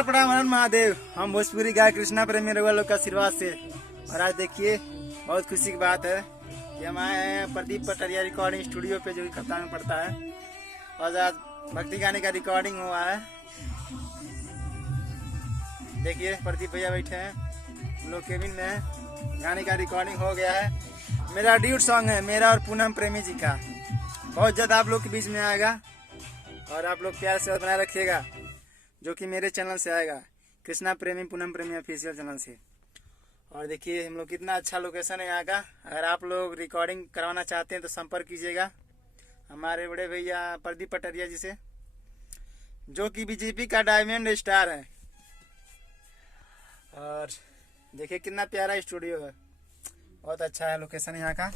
नमस्कार, प्रणाम, हर महादेव। हम भोजपुरी गाय कृष्णा प्रेमी रघुआ लोग का आशीर्वाद से। और आज देखिए बहुत खुशी की बात है कि हम आए हैं प्रदीप पटरिया रिकॉर्डिंग स्टूडियो पे, जो कि कप्तान में पड़ता है। और आज भक्ति गाने का रिकॉर्डिंग हुआ है। देखिए प्रदीप भैया बैठे हैं, हम लोग केबिन में हैं। गाने का रिकॉर्डिंग हो गया है। मेरा ड्यूट सॉन्ग है, मेरा और पूनम प्रेमी जी का। बहुत जल्द आप लोग के बीच में आएगा और आप लोग प्यार से बनाए रखिएगा, जो कि मेरे चैनल से आएगा, कृष्णा प्रेमी पूनम प्रेमी ऑफिशियल चैनल से। और देखिए हम लोग कितना अच्छा लोकेशन है यहाँ का। अगर आप लोग रिकॉर्डिंग करवाना चाहते हैं तो संपर्क कीजिएगा हमारे बड़े भैया प्रदीप पटरिया जी से, जो कि बीजेपी का डायमंड स्टार है। और देखिए कितना प्यारा स्टूडियो है, बहुत अच्छा है लोकेशन यहाँ का।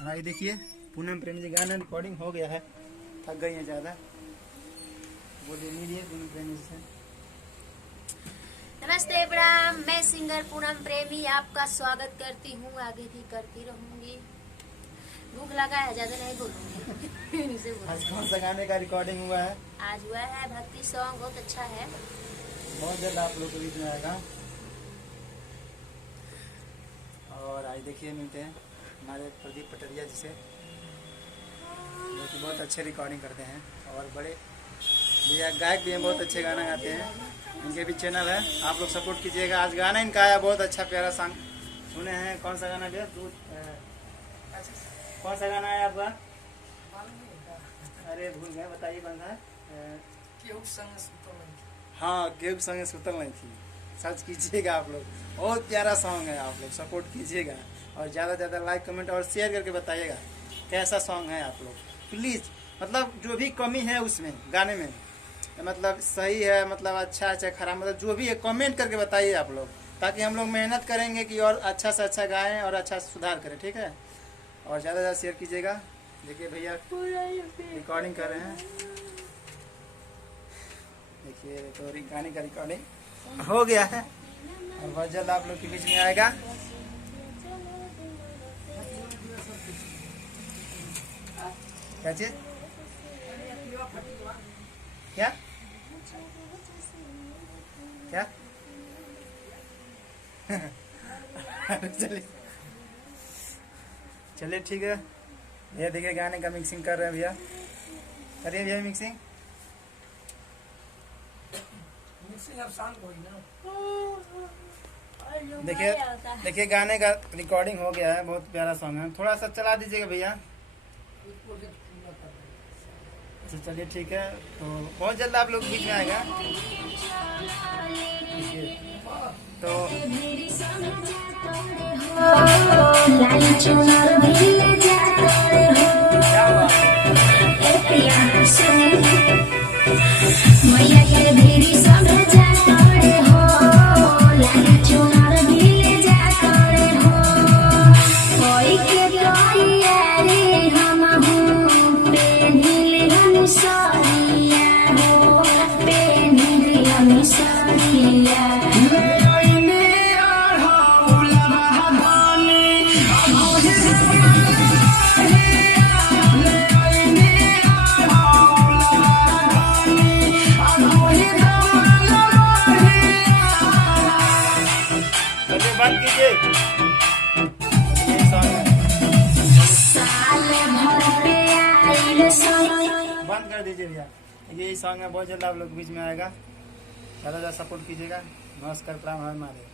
हमारी देखिए पूनम प्रेमी जी गाना रिकॉर्डिंग हो गया है, थक गई है ज़्यादा। बोलिए मिलिए पूनम प्रेमी से। नमस्ते, प्रणाम। मैं सिंगर पूनम प्रेमी आपका स्वागत करती हूँ, आगे भी करती रहूंगी। भूख लगा है, ज्यादा नहीं बोलूंगी। आज कौन सा गाने का रिकॉर्डिंग हुआ है? आज हुआ है भक्ति सॉन्ग, बहुत अच्छा है। बहुत जल्द आप लोग के बीच में आएगा। और आज देखिए मिलते हैं हमारे प्रदीप पटरिया जी से, जो कि बहुत अच्छे रिकॉर्डिंग करते हैं और बड़े भैया गायक भी हैं, बहुत अच्छे गाना गाते हैं। इनके भी चैनल है, आप लोग सपोर्ट कीजिएगा। आज गाना इनका आया, बहुत अच्छा प्यारा सॉन्ग सुने हैं। कौन सा गाना भैया? कौन सा गाना है आपका? अरे भूल गए, बताइए कौन सा है? हाँ, केहू संगे सुतल नहीं थी। सर्च कीजिएगा आप लोग, बहुत प्यारा सॉन्ग है। आप लोग सपोर्ट कीजिएगा और ज़्यादा से ज़्यादा लाइक कमेंट और शेयर करके बताइएगा कैसा सॉन्ग है। आप लोग प्लीज़, मतलब जो भी कमी है उसमें गाने में, मतलब सही है, मतलब अच्छा अच्छा खराब, मतलब जो भी है कमेंट करके बताइए आप लोग, ताकि हम लोग मेहनत करेंगे कि और अच्छा से अच्छा गाएं और अच्छा सुधार करें, ठीक है। और ज़्यादा से ज़्यादा शेयर कीजिएगा। देखिए भैया रिकॉर्डिंग कर रहे हैं, देखिए तो गाने का रिकॉर्डिंग हो गया है और बहुत जल्द आप लोग के बीच में आएगा। क्या चीज? क्या क्या? चलिए ठीक है भैया। देखिए गाने का मिक्सिंग कर रहे हैं भैया, करिए भैया मिक्सिंग। देखिए गाने का रिकॉर्डिंग हो गया है, बहुत प्यारा सॉन्ग है। थोड़ा सा चला दीजिएगा भैया। चलिए ठीक है, तो बहुत जल्द आप लोग बीच में आएगा। तो क्या हुआ? बंद कीजिए, बंद कर दीजिए भैया। यही सॉन्ग है, बहुत जल्द आप लोग बीच में आएगा। ज़्यादा ज़्यादा सपोर्ट कीजिएगा। नमस्कार, प्रणाम, हर महादेव।